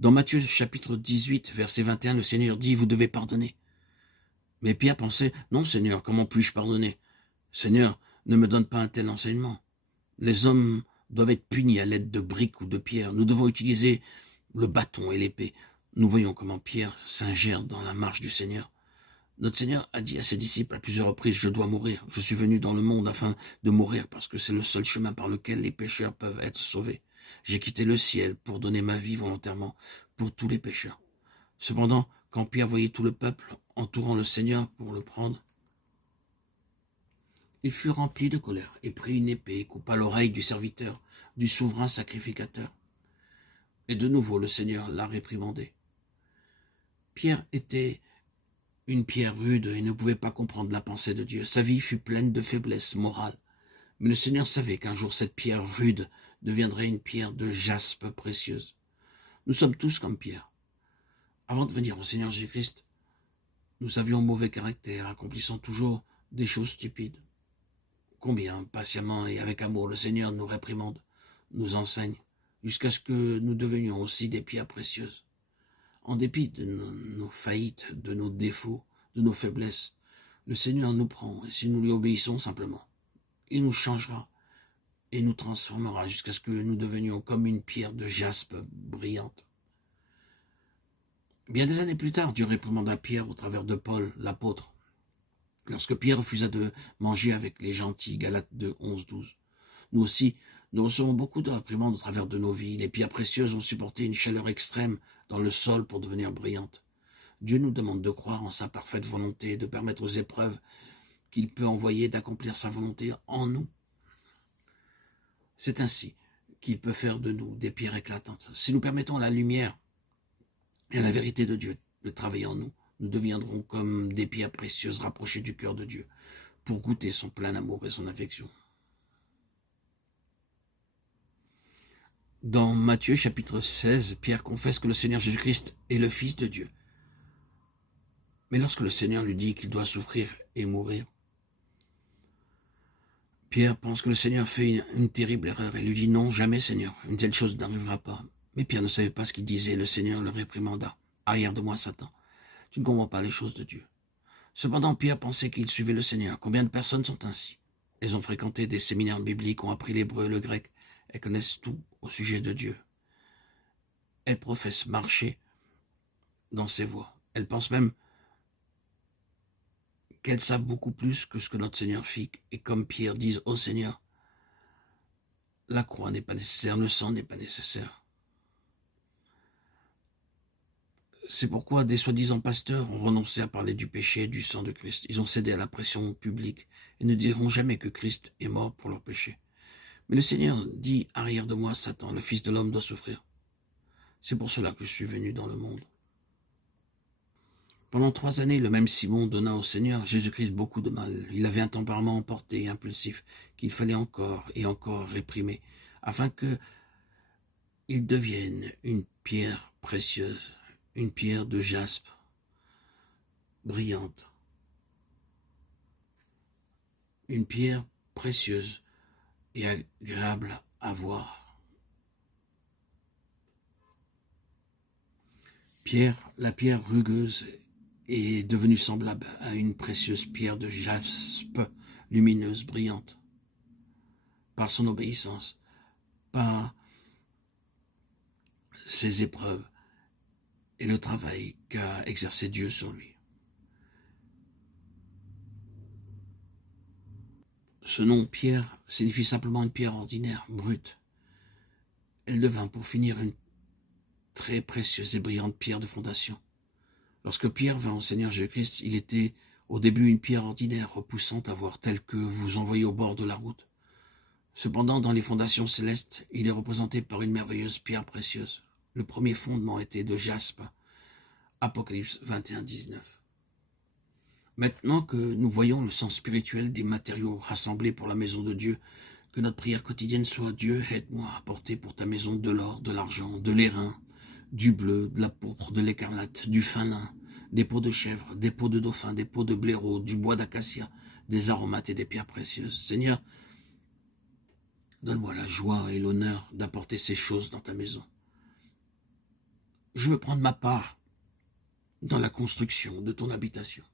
Dans Matthieu chapitre 18, verset 21, le Seigneur dit « Vous devez pardonner ». Mais Pierre pensait « Non, Seigneur, comment puis-je pardonner ? Seigneur, ne me donne pas un tel enseignement. Les hommes doivent être punis à l'aide de briques ou de pierres. Nous devons utiliser le bâton et l'épée. » Nous voyons comment Pierre s'ingère dans la marche du Seigneur. Notre Seigneur a dit à ses disciples à plusieurs reprises « Je dois mourir. Je suis venu dans le monde afin de mourir parce que c'est le seul chemin par lequel les pécheurs peuvent être sauvés. J'ai quitté le ciel pour donner ma vie volontairement pour tous les pécheurs. » Cependant, quand Pierre voyait tout le peuple entourant le Seigneur pour le prendre, il fut rempli de colère et prit une épée et coupa l'oreille du serviteur, du souverain sacrificateur. Et de nouveau le Seigneur l'a réprimandé. Pierre était une pierre rude et ne pouvait pas comprendre la pensée de Dieu. Sa vie fut pleine de faiblesse morale. Mais le Seigneur savait qu'un jour cette pierre rude deviendrait une pierre de jaspe précieuse. Nous sommes tous comme Pierre. Avant de venir au Seigneur Jésus-Christ, nous avions mauvais caractère, accomplissant toujours des choses stupides. Combien patiemment et avec amour le Seigneur nous réprimande, nous enseigne, jusqu'à ce que nous devenions aussi des pierres précieuses. En dépit de nos faillites, de nos défauts, de nos faiblesses, le Seigneur nous prend, et si nous lui obéissons simplement, il nous changera et nous transformera jusqu'à ce que nous devenions comme une pierre de jaspe brillante. Bien des années plus tard, Dieu réprimanda Pierre au travers de Paul, l'apôtre, lorsque Pierre refusa de manger avec les gentils, Galates 2, 11, 12. Nous aussi, nous recevons beaucoup de réprimandes au travers de nos vies. Les pierres précieuses ont supporté une chaleur extrême dans le sol pour devenir brillantes. Dieu nous demande de croire en sa parfaite volonté et de permettre aux épreuves qu'il peut envoyer d'accomplir sa volonté en nous. C'est ainsi qu'il peut faire de nous des pierres éclatantes. Si nous permettons à la lumière et à la vérité de Dieu de travailler en nous, nous deviendrons comme des pierres précieuses rapprochées du cœur de Dieu pour goûter son plein amour et son affection. Dans Matthieu chapitre 16, Pierre confesse que le Seigneur Jésus-Christ est le Fils de Dieu. Mais lorsque le Seigneur lui dit qu'il doit souffrir et mourir, Pierre pense que le Seigneur fait une terrible erreur et lui dit « Non, jamais Seigneur, une telle chose n'arrivera pas. » Mais Pierre ne savait pas ce qu'il disait, le Seigneur le réprimanda. « Arrière de moi, Satan, tu ne comprends pas les choses de Dieu. » Cependant, Pierre pensait qu'il suivait le Seigneur. Combien de personnes sont ainsi? Elles ont fréquenté des séminaires bibliques, ont appris l'hébreu et le grec. Elles connaissent tout au sujet de Dieu. Elles professent marcher dans ses voies. Elles pensent même qu'elles savent beaucoup plus que ce que notre Seigneur fit. Et comme Pierre disent « Ô Seigneur, la croix n'est pas nécessaire, le sang n'est pas nécessaire. » C'est pourquoi des soi-disant pasteurs ont renoncé à parler du péché et du sang de Christ. Ils ont cédé à la pression publique et ne diront jamais que Christ est mort pour leurs péchés. Mais le Seigneur dit « Arrière de moi, Satan, le Fils de l'homme doit souffrir. » C'est pour cela que je suis venu dans le monde. Pendant 3 années, le même Simon donna au Seigneur Jésus-Christ beaucoup de mal. Il avait un tempérament emporté et impulsif qu'il fallait encore et encore réprimer, afin qu'il devienne une pierre précieuse, une pierre de jaspe, brillante, une pierre précieuse et agréable à voir. Pierre, la pierre rugueuse, est devenue semblable à une précieuse pierre de jaspe lumineuse, brillante, par son obéissance, par ses épreuves et le travail qu'a exercé Dieu sur lui. Ce nom Pierre signifie simplement une pierre ordinaire, brute. Elle devint pour finir une très précieuse et brillante pierre de fondation. Lorsque Pierre vint au Seigneur Jésus-Christ, il était au début une pierre ordinaire, repoussante à voir, telle que vous en voyez au bord de la route. Cependant, dans les fondations célestes, il est représenté par une merveilleuse pierre précieuse. Le premier fondement était de jaspe. Apocalypse 21, 19. Maintenant que nous voyons le sens spirituel des matériaux rassemblés pour la maison de Dieu, que notre prière quotidienne soit « Dieu, aide-moi à apporter pour ta maison de l'or, de l'argent, de l'airain, du bleu, de la pourpre, de l'écarlate, du fin lin, des peaux de chèvre, des peaux de dauphin, des peaux de blaireau, du bois d'acacia, des aromates et des pierres précieuses. Seigneur, donne-moi la joie et l'honneur d'apporter ces choses dans ta maison. je veux prendre ma part dans la construction de ton habitation.